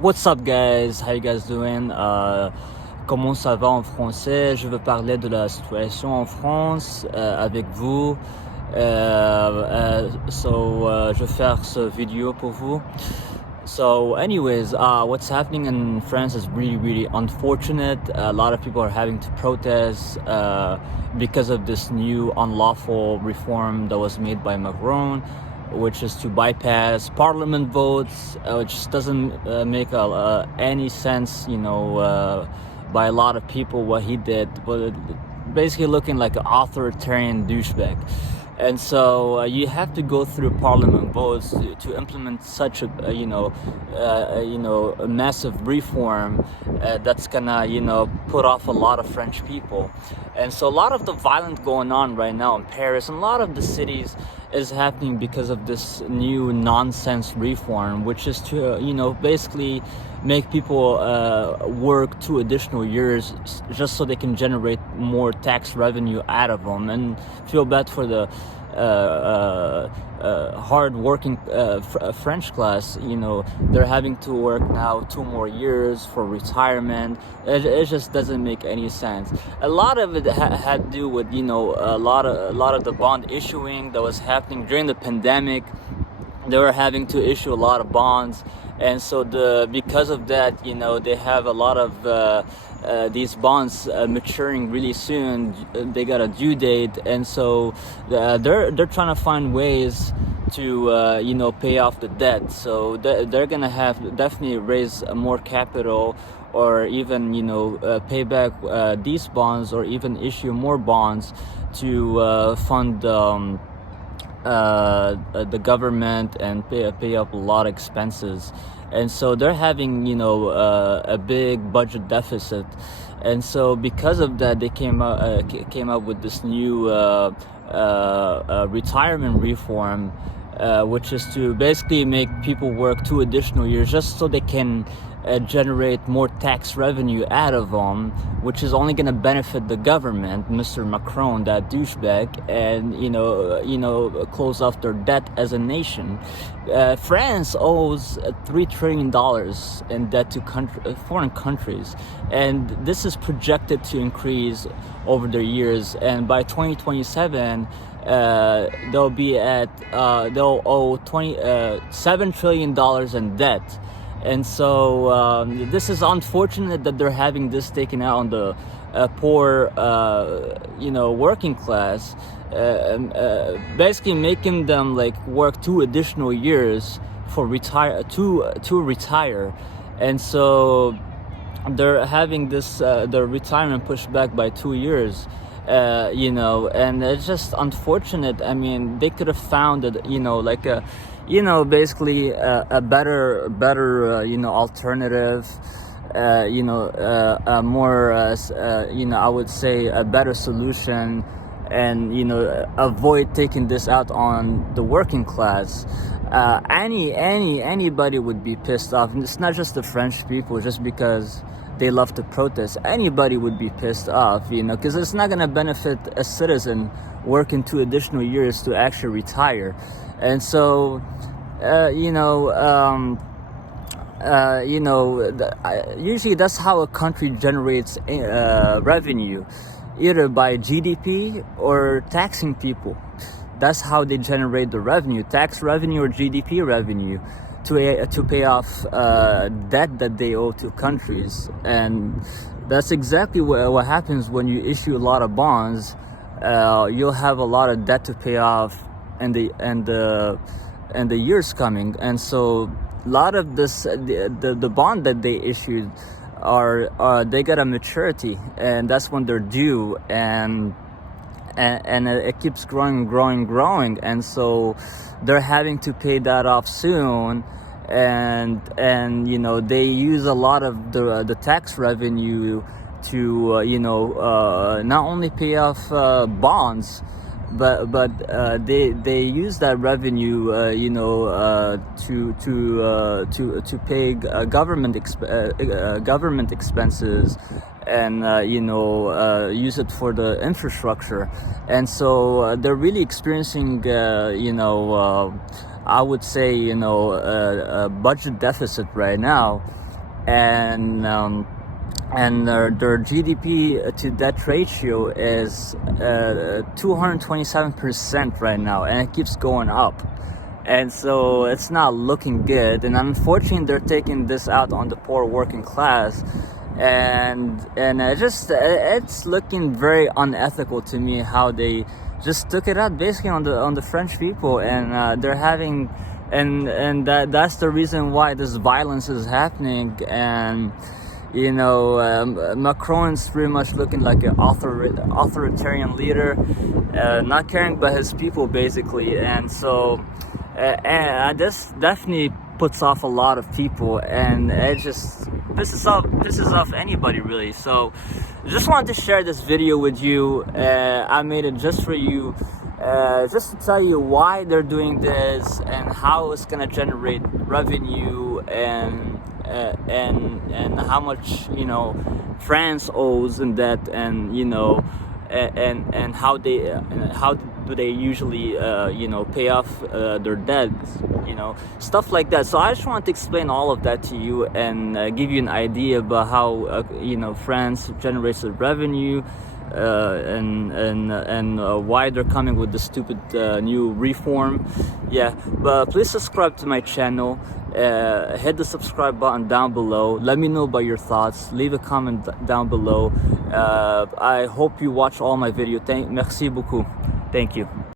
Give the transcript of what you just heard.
What's up guys? How you guys doing? Comment ça va en français? Je veux parler de la situation en France avec vous. Je vais faire ce vidéo pour vous. So anyways, what's happening in France is really unfortunate. A lot of people are having to protest because of this new unlawful reform that was made by Macron, which is to bypass parliament votes, which doesn't make any sense, by a lot of people what he did, but basically looking like an authoritarian douchebag. And so you have to go through parliament votes to implement such a massive reform that's gonna put off a lot of French people. And so a lot of the violence going on right now in Paris and a lot of the cities is happening because of this new nonsense reform, which is to basically make people work 2 additional years just so they can generate more tax revenue out of them, and feel bad for the hard working French class. They're having to work now 2 more years for retirement. It just doesn't make any sense. A lot of it had to do with a lot of the bond issuing that was happening during the pandemic. They were having to issue a lot of bonds, and so because of that, they have a lot of these bonds maturing really soon. They got a due date, and so they're trying to find ways to pay off the debt. So they're gonna have definitely raise more capital, or even pay back these bonds, or even issue more bonds to fund the government and pay up a lot of expenses. And so they're having a big budget deficit, and so because of that they came up with this new retirement reform, which is to basically make people work 2 additional years just so they can generate more tax revenue out of them, which is only going to benefit the government, Mr. Macron, that douchebag, and close off their debt as a nation. France owes $3 trillion in debt to foreign countries, and this is projected to increase over the years, and by 2027 they'll owe $7 trillion in debt. And so this is unfortunate that they're having this taken out on the poor, working class, basically making them work 2 additional years for to retire. And so they're having this their retirement pushed back by 2 years. And it's just unfortunate. I mean, they could have found basically a better alternative, a more I would say a better solution, and avoid taking this out on the working class. Anybody would be pissed off, and it's not just the French people, just because they love to protest. Anybody would be pissed off, because it's not going to benefit a citizen working 2 additional years to actually retire. And so usually that's how a country generates revenue, either by GDP or taxing people. That's how they generate the revenue, tax revenue or GDP revenue, to pay off debt that they owe to countries. And that's exactly what happens when you issue a lot of bonds. You'll have a lot of debt to pay off, and the years coming. And so a lot of this, the bond that they issued are they got a maturity, and that's when they're due, and it keeps growing, and so they're having to pay that off soon. And they use a lot of the tax revenue to not only pay off bonds, but they use that revenue to pay government expenses, and use it for the infrastructure. And so they're really experiencing I would say a budget deficit right now. and their GDP to debt ratio is 227% right now, and it keeps going up. And so it's not looking good. And unfortunately, they're taking this out on the poor working class, and it's looking very unethical to me how they just took it out basically on the French people, and they're having. And that's the reason why this violence is happening. And Macron's pretty much looking like an authoritarian leader, not caring about his people basically. And so this definitely puts off a lot of people, and it just pisses off anybody really. So just wanted to share this video with you. I made it just for you, just to tell you why they're doing this and how it's gonna generate revenue, and how much France owes in debt, and and how do they usually pay off their debts, stuff like that. So I just want to explain all of that to you, and give you an idea about how France generates the revenue, and why they're coming with the stupid new reform. Yeah, but please subscribe to my channel. Hit the subscribe button down below. Let me know about your thoughts. Leave a comment down below. I hope you watch all my video. Merci beaucoup. Thank you.